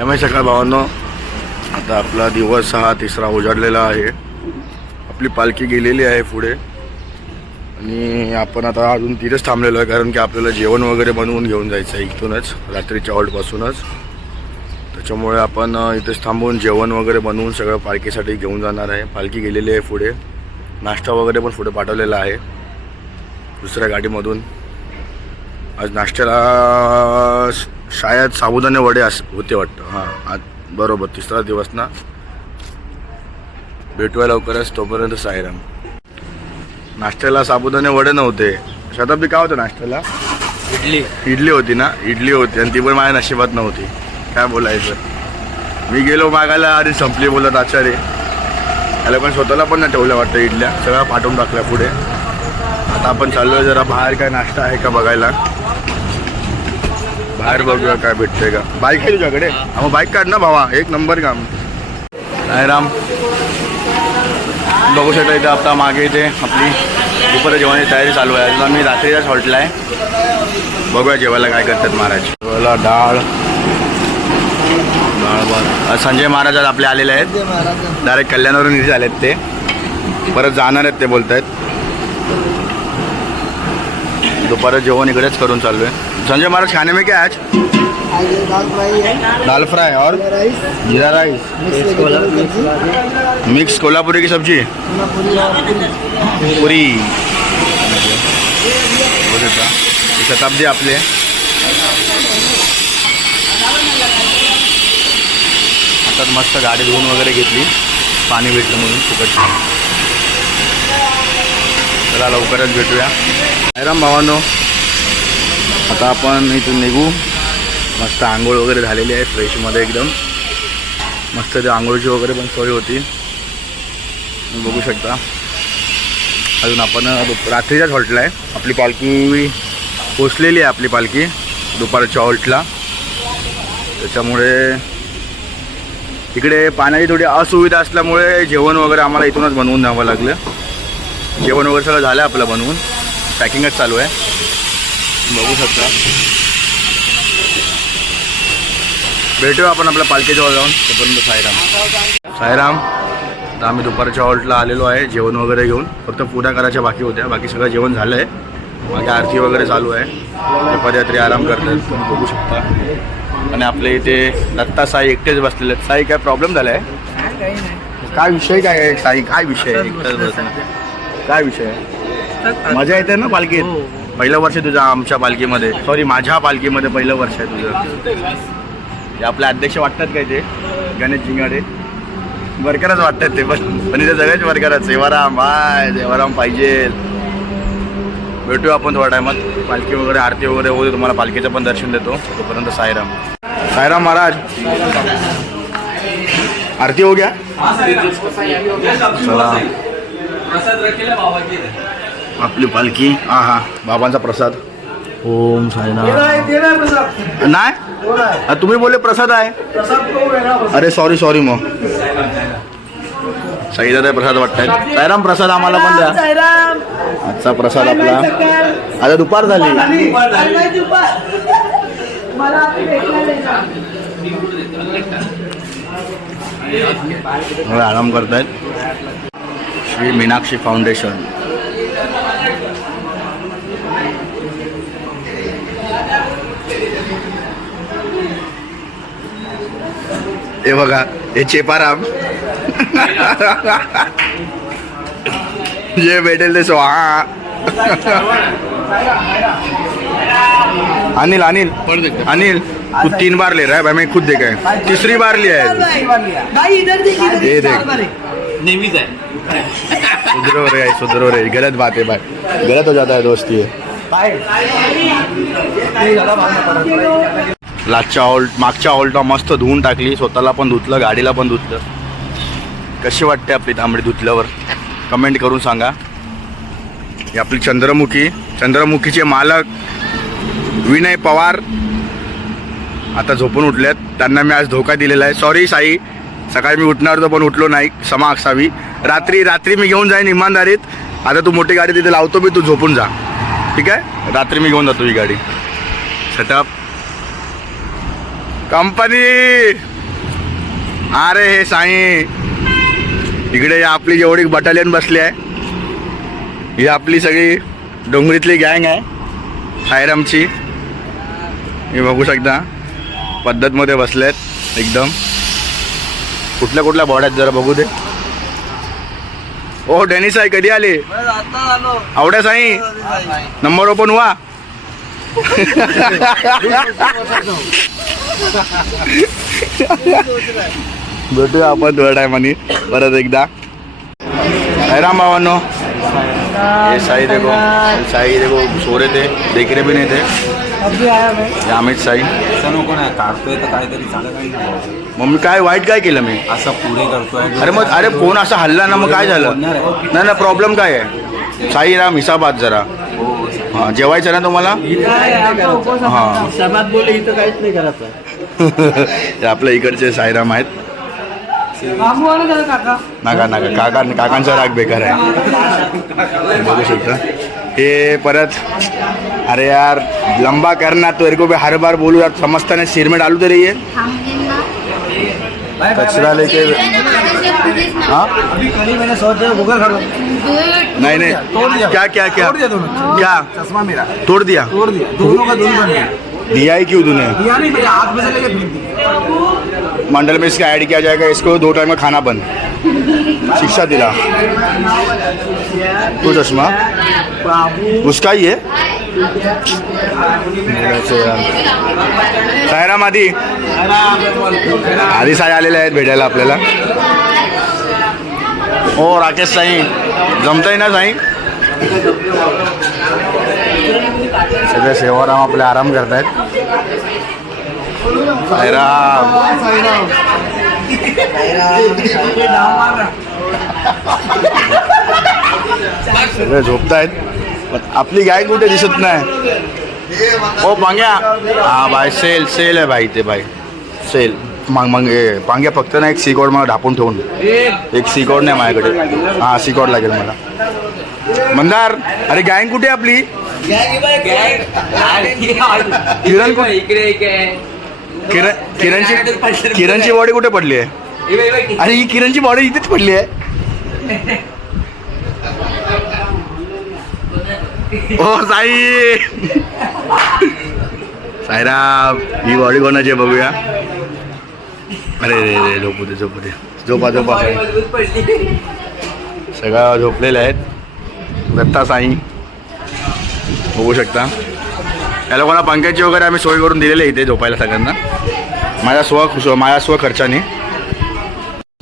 M सकाळ भावांनो, आता आपला दिवस हा तिसरा उजाडलेला आहे. आपली पालखी गेलेली आहे पुढे आणि आपण आता अजून तिथेच थांबलेलो आहे, कारण की आपल्याला जेवण वगैरे बनवून घेऊन जायचं आहे इथूनच, रात्रीच्या हॉल्टपासूनच. त्याच्यामुळे आपण इथेच थांबून जेवण वगैरे बनवून सगळं पालखीसाठी घेऊन जाणार आहे. पालखी गेलेली आहे पुढे, नाश्ता वगैरे पण पुढे पाठवलेला आहे दुसऱ्या गाडीमधून. आज नाश्त्याला शायद साबुदाणे वडे होते वाटतं. हां, आज बरोबर तिसरा दिवस ना. भेटूया लवकरच, तोपर्यंत साईराम. नाश्त्याला साबुदाणे वडे नव्हते. शताब्दी काय होतं नाश्त्याला? इडली होती ना, इडली होती आणि ती पण माझ्या नशिबात नव्हती. काय बोलायचं, मी गेलो मागायला आणि संपली बोलत आचार्य. त्याला पण स्वतःला पण नाही ठेवल्या वाटतं इडल्या, सगळ्या पाठवून टाकल्या पुढे. आता आपण चाललोय जरा बाहेर, काय नाश्ता आहे का बघायला. बाहेर बघूया काय भेटतंय का. बाईक आहे तुझ्याकडे? मग बाईक काढ ना भावा, एक नंबर काम. साईराम. बघू शकता इथे आता मागे इथे आपली दुपारच्या जेवणाची तयारी चालू आहे. अजून आम्ही रात्रीच्याच हॉल्टला आहे. बघूया जेवायला काय करतात महाराज. जेवायला डाळ भात. संजय महाराज आज आपले आलेले आहेत, डायरेक्ट कल्याणवरून इथे आलेत. ते परत जाणार आहेत ते बोलत आहेत. दोपहर जेवण इकडेच करून चालू आहे. संजय महाराज, खाने में क्या आज? दाल फ्राई और जीरा राइस, मिक्स कोल्हापुरी की सब्जी, पुरी. शताब्दी आपले आता मस्त गाडी धुवून वगैरे घेतली, पाणी भेटलं म्हणून फुकट. चला लवकरच भेटूया. साईराम भावांनो, आता आपण इथून निघू. मस्त आंघोळ वगैरे झालेली आहे फ्रेशमध्ये एकदम. मस्त ते आंघोळची वगैरे पण सोय होती, बघू शकता. अजून आपण रात्रीच्याच हॉल्टला आहे. आपली पालखी पोचलेली आहे, आपली पालखी दुपारच्या हॉल्टला. त्याच्यामुळे तिकडे पाण्याची थोडी असुविधा असल्यामुळे जेवण वगैरे आम्हाला इथूनच बनवून न्यावं लागलं. जेवण वगैरे सगळं झालं आहे आपलं बनवून, पॅकिंगच चालू आहे, बघू शकता. भेटूया आपण आपल्या पालखीजवळ जाऊन. तोपर्यंत साईराम. साईराम. तर आम्ही दुपारच्या हॉल्टला आलेलो आहे जेवण वगैरे घेऊन. फक्त पुऱ्या करायच्या बाकी होत्या, बाकी सगळं जेवण झालं आहे. मागे आरती वगैरे चालू आहे, ते पदयात्री आराम करतात, तुम्ही बघू शकता. आणि आपले इथे दत्ता साई एकटेच बसलेले आहेत. साई, काय प्रॉब्लेम झाला आहे? काय विषय काय आहे साई? काय विषय आहे एकटेच बसणं? काय विषय आहे? मजा येते ना पालखीत? पहिलं वर्ष तुझं आमच्या पालखीमध्ये, सॉरी माझ्या पालखीमध्ये पहिलं वर्ष आहे तुझं. हे आपले अध्यक्ष वाटतात काय ते गणेश जिंगाडे? वर्करच वाटतात ते, पण इथे सगळेच वर्कर आहेत. सेवाराम बाय, सेवाराम पाहिजे. भेटूया आपण थोड्या टायमात. पालखी वगैरे आरती वगैरे होते, तुम्हाला पालखीचं पण दर्शन देतो. तोपर्यंत साईराम. साईराम महाराज, आरती हो गया. चला आपली पालखी. हा हा, बाबांचा प्रसाद. ओम साईनाथ. नाही, तुम्ही बोलले प्रसाद आहे. अरे सॉरी मग साईदादा प्रसाद वाटतायत. साईराम, प्रसाद आम्हाला पण द्या. आजचा प्रसाद आपला. आता दुपार झाली, आराम करतायत. श्री मीनाक्षी फाउंडेशन. हे बघा, हे चेपाराम. जे भेटेल ते हा. अनिल अनिल अनिल, तू 3 बार ले रहा है भाई, मैं खुद देखा है. तीसरी बार लिया है. ये देख, नेहमीच आहे. सुधरो रे, गलत बात है भाई, गलत हो जाता है दोस्ती है. लास्टच्या हॉल्ट, मागच्या हॉल्टला मस्त धुवून टाकली, स्वतःला पण धुतलं, गाडीला पण धुतलं. कशी वाटते आपली तांबडी धुतल्यावर? कमेंट करून सांगा. ही आपली चंद्रमुखीचे मालक विनय पवार आता झोपून उठलेत. त्यांना मी आज धोका दिलेला आहे. सॉरी साई, सकाळी मी उठणार होतो पण उठलो नाही, क्षमा असावी. रात्री मी घेऊन जाईन इमानदारीत. आता तू मोठी गाडी तिथे लावतो मी, तू झोपून जा, ठीक आहे? रात्री मी घेऊन जातो ही गाडी. Setup company. अरे हे साई, इकडे आपली जेवढी बटालियन बसली आहे ही आपली सगळी डोंगरीतली गँग आहे साईरामची. हे बघू शकता पद्धतमध्ये बसलेत एकदम. कुठल्या कुठल्या बॉड्यात जरा बघू दे. ओ डेनिस साई कधी आले? आवड्या साई नंबर ओपन हुआ. भेटूया आपण थोड्या टायमानी परत एकदा. राम भावांनो, ये साई देखो, साई देखो सो रहे थे, देख रहे भी नहीं थे. ये अमित साई काढतोय तर काहीतरी चांगलं काही नाही. मग मी काय वाईट काय केलं मी? असं पुढे करतोय. अरे मग अरे फोन असा हल्ला ना, मग काय झालं? नाही ना, प्रॉब्लेम काय आहे? साई राम हिसाबात जरा. हां जेवायचं ना तुम्हाला? हां हिसाबात बोले इथं काहीच नाही करायचं. ते आपल्या इकडचे साईराम आहेत. नाका नाका काकांचा राग बेकार आहे. बघू शकता हे परत. अरे यार लंबा करना तेरे को भी हर बार बोलू यार, समझता नहीं, सिर में डालू तो रही है कचरा लेके. हाँ मैंने सोचा गूगल कर नहीं नहीं, क्या क्या क्या क्या चश्मा मेरा तोड़ दिया? दोनों का दोनों बन गया. दिया ही क्यों तूने? दिया नहीं, मेरे हाथ में से लेके फेंक दिया. मंडल में इसका ऐड किया जाएगा, इसको 2 टाइम का खाना बंद. शिक्षा दिला तो चश्मा उसका ही है. साईराम आधी साई आलेले आहेत भेटायला आपल्याला. ओ राकेश साई जमतंय ना साई? सगळे सेवाराम आपले आराम करतायत. साईराम सगळे झोपतायत, आपली गँग कुठे दिसत नाही. ओ पांग्या, हा भाई सेल सेल आहे भाई, ते भाई सेल. मग पांग्या फक्त ना एक सीकॉर्ड मला ढापून ठेवून. एक सीकॉर्ड नाही माझ्याकडे. हां सीकॉर्ड लागेल मला. मंदार अरे गँग कुठे आपली? किरण किरणची बॉडी कुठे पडली आहे? अरे ही किरणची बॉडी इथेच पडली आहे. ओ साई साईराम ही बॉडी कोणाची आहे बघूया. अरे रे रे झोपू दे झोपू दे, झोपा झोपा. सगळं झोपलेले आहेत. दत्ता साई बघू शकता. या लोकांना पंख्याची वगैरे आम्ही सोय करून दिलेली आहे इथे झोपायला सगळ्यांना, माझ्या स्व खर्चाने.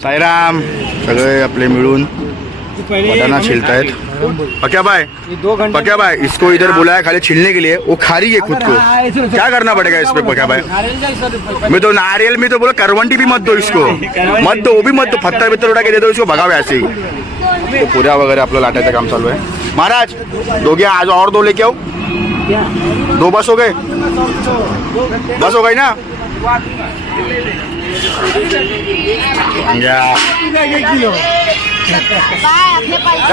साईराम सगळे आपले मिळून बटाना छिलतायत. पक्या भाई इसको इधर बुलाया खाली छिलने के लिए, वो खा रही है खुद को. क्या करना पड़ेगा इस पे पक्या भाई? मैं तो नारियल में तो बोला करवंटी भी मत दो इसको, मत दो, वो भी मत दो, पत्थर बित्तर उड़ा के दे दो इसको, भगावे ऐसे ही. तो पुऱ्या वगैरे आपलं लाटायचं काम चालू आहे. महाराज दोगे आज और 2 लेके आओ. 2 बस हो गए? बस हो गई ना?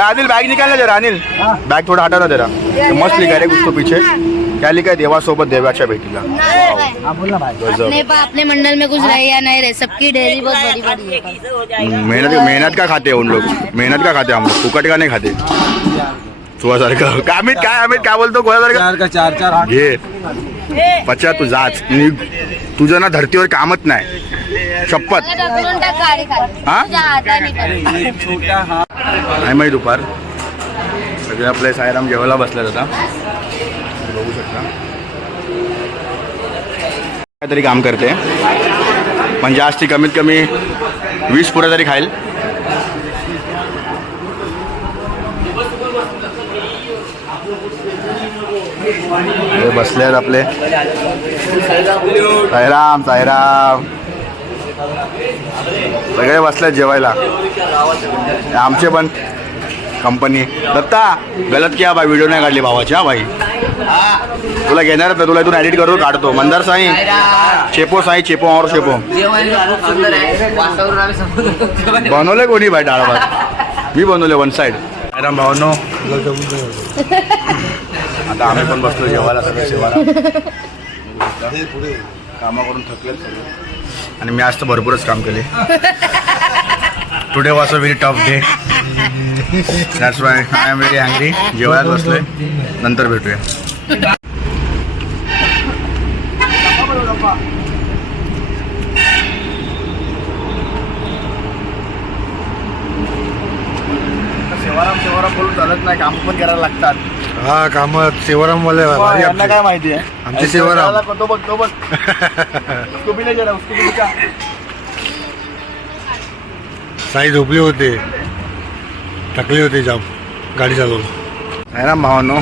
अनिल बैग निकालना जरा. अनिल बैग थोड़ा हटाना जरा. मस्त लिखा है उसको पीछे क्या लिखा है? देवासोबत देवाच्या भेटीला. अपने मंडल में कुछ रहे या नहीं रहे, सबकी डेयरी बहुत बड़ी बड़ी है. मेहनत का खाते हैं उन लोग, मेहनत का खाते हैं हम लोग, फुकट का नहीं खाते. तुझ्यासारखं काय अमित काय बोलतो? कोणासारखं? 4 घे 50 तू जाच. तुझं ना धर्तीवर कामच नाही, शपथ. हा नाही माहिती. दुपार सगळे आपले साईराम जेवायला बसले आता बघू शकता. काहीतरी काम करते म्हणजे आज ती कमीत कमी 20 पुऱ्या तरी खाईल. हे बसले आहेत आपले साईराम सगळे बसले जेवायला. आमचे पण कंपनी. दत्ता गलत किया भाई, व्हिडिओ नाही काढली भावाची. हा भाई तुला घेणार तर तुला इथून एडिट करून काढतो. मंदार साई चेपो और चेपो बनवले कोणी भाई? डाळ भात मी बनवले 1 साइड. साईराम भावांनो आता आम्ही पण बसलो जेवायला सगळे सेवा. कामा करून थकले सगळे आणि मी आज तर भरपूरच काम केले. Today was a very tough day. That's why I am very हँग्री. जेवायला बसलोय, नंतर भेटूया. सेवाराम बोलून चालत नाही, काम पण करायला लागतात. हा काम सेवाराम वाले यांना काय माहिती आहे आमचे सेवाराम. तो बघ उसको भी ले जरा, उसको भी दिखा. साई झोपले होते, थकले होते जाम गाडी चालवून. आहे ना भावांनो,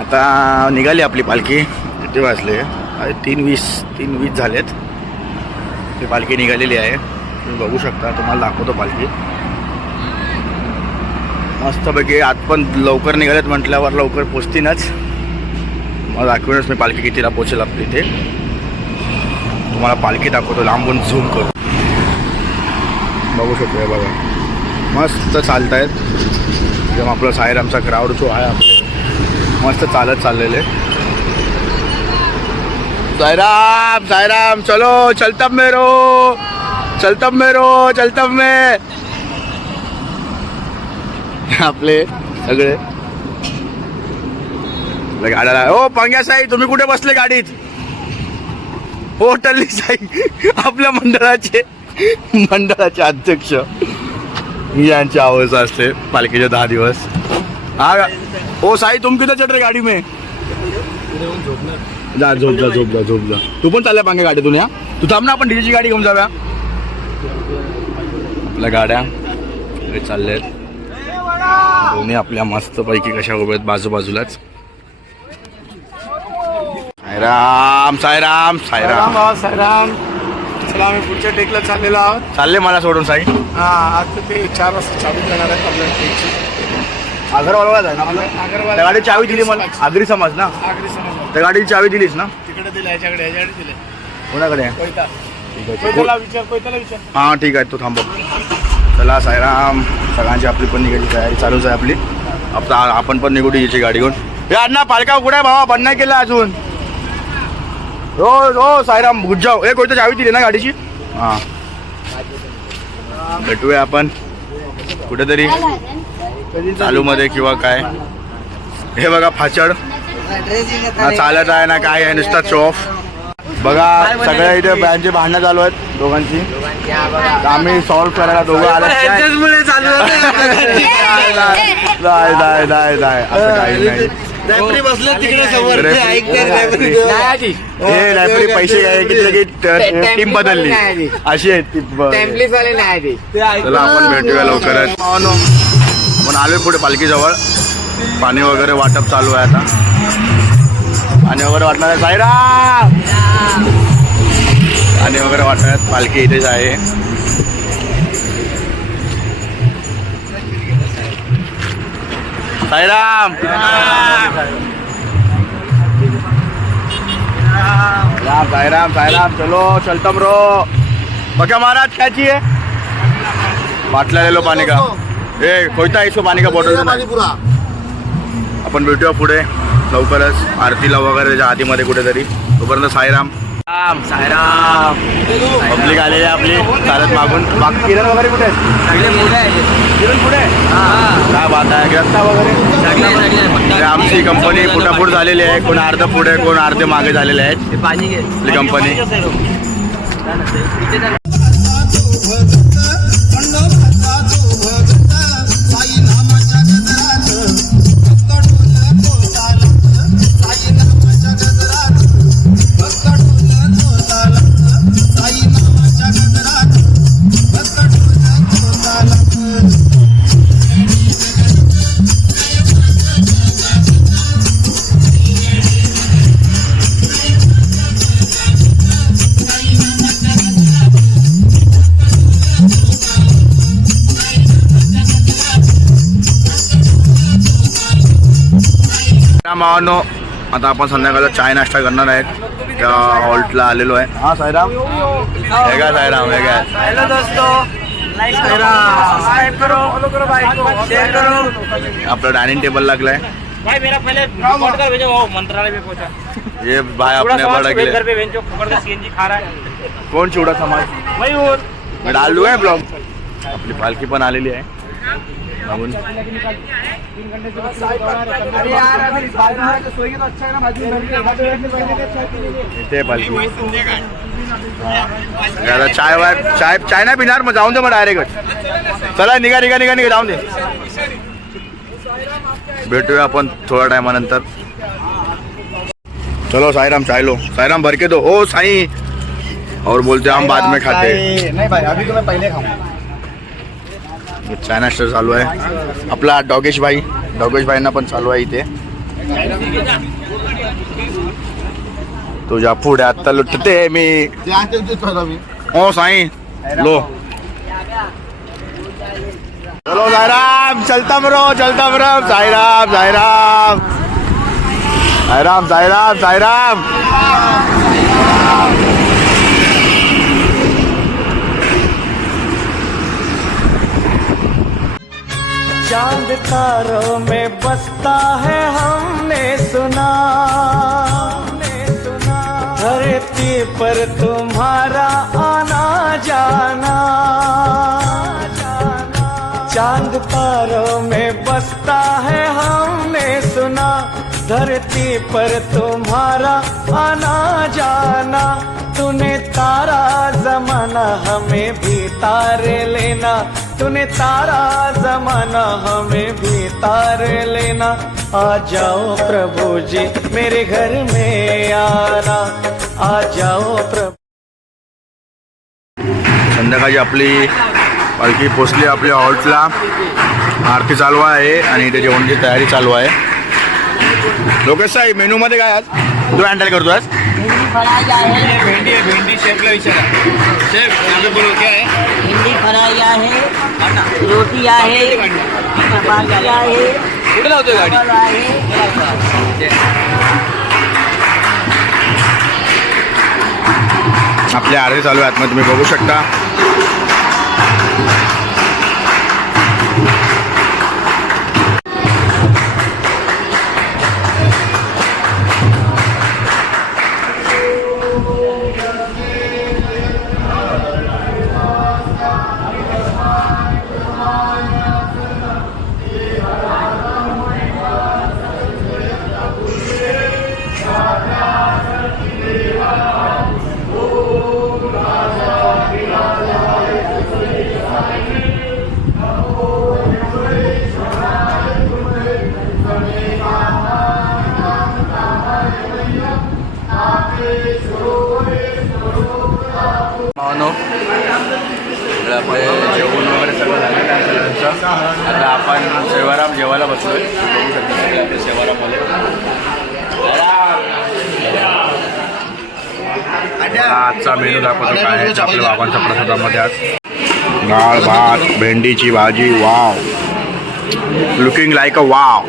आता निघाली आपली पालखी. किती वाजले? 3:20 झालेत. ती पालखी निघालेली आहे, तुम्ही बघू शकता. तुम्हाला दाखवतो पालखी मस्तपैकी. आत पण लवकर निघालेत म्हटल्यावर लवकर पोचतीनच. मला दाखवूनच मी पालखी कितीला पोचेल आपली इथे. तुम्हाला पालखी दाखवतो लांबून झूम करून. बघू शकतो बघा, मस्त चालत आहेत. जेव्हा आपला साईरामचा क्राऊड जो आहे आपले मस्त चालत चाललेले. साईराम साईराम, चलो चलतब मेरो, चलतब मेरो, चलतब में. आपले सगळे गाड्याला. ओ पंग्या साई, तुम्ही कुठे बसले गाडीत? हो टल्ली साई, आपल्या मंडळाचे अध्यक्ष. यांची आवाज असते पालखीचे 10 दिवस. हा ओ साई, तुम किती चढ रे गाडी में? जा झोप जा. तू पण चालल्या पांग्या गाडीतून? या तू थांब ना, आपण डीजेची गाडी घेऊन जाऊया. आपल्या गाड्या चालल्या आहेत दोन्ही आपल्या मस्त पैकी कशा उभ्या आहेत बाजूबाजूलाच. साईराम साईराम साईराम साईराम. चला आम्ही पुढच्या टेकला चाललेलो आहोत. चालले मला सोडून साई. हा आता ते 4 वाजता चालू करणार आहेत आपल्या टेकची. आगरवाला आहे ना आपलं. त्या गाडीची चावी दिली मला. आगरी समाज ना, आगरी समज त्या गाडीची चावी दिलीस ना? तिकडे दिलं, ह्याच्याकडे दिले. कोणाकडे आहे? कोयताला विचार. हां ठीक आहे, तो थांबव. चला साईराम, सगळ्यांची आपली पण निघायची तयारी चालूच आहे आपली. आता आपण पण निघू याची गाडी घेऊन. हे अण्णा पालखा कुठे आहे भावा? बंद नाही केला अजून. हो साईराम गुज्जाव. हे कोणतं चावी दिली ना गाडीची? हां भेटूया आपण कुठेतरी चालूमध्ये किंवा काय. हे बघा फाचड ना चालत आहे ना काय आहे, नुसता शो ऑफ. बघा सगळ्या इथे बँडचे भांडणं चालू आहेत दोघांची. आम्ही सॉल्व्ह करायला दोघं आलं. नाही असं काही नाही. रॅफरी बसले तिकडे समोर. हे रॅफरी पैसे काय की टीम बदलली अशी आहे ती. चला आपण भेटूया लवकरच. आपण आलोय पुढे पालखीजवळ. पाणी वगैरे वाटप चालू आहे आता. पाणी वगैरे वाटणार आहे. साईराम पाणी वगैरे वाटणार आहेत. पालखी इथेच आहे. साईराम साईराम साईराम, चलो चलतम रो. बघा महाराज क्या चाहिए? बाटला ले लो पाणी का. ए कोयता इसको पाणी का बॉटल. आपण भेटूया पुढे लवकरच आरतीला वगैरे त्याच्या आधीमध्ये कुठेतरी. तोपर्यंत साईराम साईराम. पब्लिक आलेली आहे आपली चालत मागून. बाकी किरण वगैरे कुठे आहेत? किरण पुढे काय बात आहे. रस्ता वगैरे आमची कंपनी फुटाफूट झालेली आहे. कोण अर्ध पुढे कोण अर्धे मागे झालेले आहेत आपली कंपनी. भावांनो, आता आपण संध्याकाळचा चाय नाश्ता करणार आहेत. त्या हॉल्टला आलेलो आहे. हा साईराम हे काय? साईराम हे काय? हेलो दोस्तों, लाइक करो, सब्सक्राइब करो, फॉलो करो भाई को, शेयर करो. आपलं डायनिंग टेबल लागलाय. भाई मेरा पहले रिपोर्ट कर भेजो, वो मंत्रालय में पहुंचा. ये भाई अपने भड़कले घर पे बेंचो पकड़ सीएनजी खा रहा है कोण चिवडा समाज वही और मी डालू आहे ब्लॉग आपली पालखी पण आलेली आहे बघून इथे पालखी आता चाय वाय चाय नाही पिणार मग जाऊन दे मग डायरेक्ट चला निघा जाऊन दे भेटूया आपण थोड्या टायमानंतर चलो साईराम चाय लो साईराम भर के दो ओ साई और बोलते हम बाद में खाते नहीं भाई अभी तो मैं पहले खाऊंगा चाय नाश्ता चालू आहे आपला डॉगेश भाईंना पण चालू आहे इथे तुझ्या पुढे आता लुटते मी ओ साई लो चलो साईराम चलता मरो साईराम चांद तारों में बसता है हमने सुना धरती पर तुम्हारा आना जाना चांद तारों में बसता है हमने सुना धरती पर तुम्हारा आना जाना तूने तारा जमाना हमें भी तारे लेना तूने तारा जमाना हमें भी तारे लेना आ जाओ प्रभु जी मेरे घर में आना आ जाओ प्रभु संध्याकाळी आपली पालखी पोचली आपल्या हॉल्टला आरती चालू आहे आणि इथे जेवणाची तयारी चालू आहे लोकेश साहेब मेनू मध्ये काय आज तू हँडल करतो आज भिंडी है भिंडी शेफ का विचार शेफ यहाँ पे बोलो क्या है भिंडी फ्राई आहे रोटी आहे चपाती आहे कुठे लावतोय गाडी चावल आहे आपली आरती चालू आहे आतमध्ये तुम्ही बघू शकता आपले जेवण वगैरे सगळं झालेलं आहे सगळ्यांचं आता आपण सेवाराम जेवायला बसलोय बघू शकतो सगळे आपले सेवारामवाले आजचा मेनू दाखवतो काय आहे आपल्या बाबांच्या प्रसादामध्ये आज डाळ भात भेंडीची भाजी वाव लुकिंग लाइक अ वाव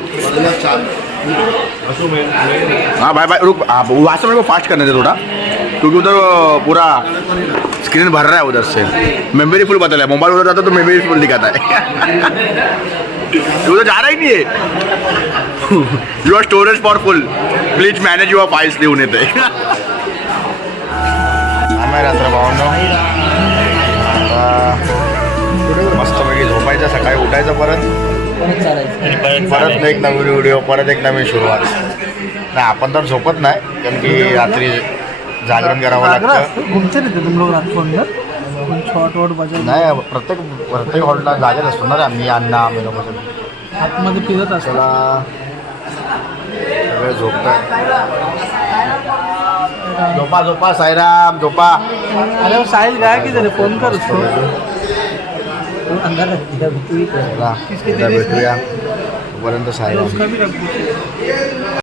हाँ भाई रुक वहाँ से मेरे को फास्ट करने दे थोड़ा क्योंकि उधर पूरा स्क्रीन भर रहा है उधर से मेमोरी फुल बदला है मोबाइल उधर जाता तो मेमोरी फुल दिखाता है उधर जा रहा ही नहीं है your storage for full please manage your files लिहून येते आम्ही रात्र भावनो मस्तपैकी झोपायचं सकाळी उठायचं परत एक नवीन व्हिडिओ परत एक नवीन सुरुवात नाही आपण तर झोपत नाही कारण की रात्री जागरण करावं लागतं नाही प्रत्येक हॉलला जागेत असतो ना रे आम्ही अण्णा आम्ही लोक आतमध्ये फिरत असला सगळे झोपतात झोपा साईराम झोपा अरे साहिल गाय की जरा फोन कर उसको भेटूया तोपर्यंत साईराम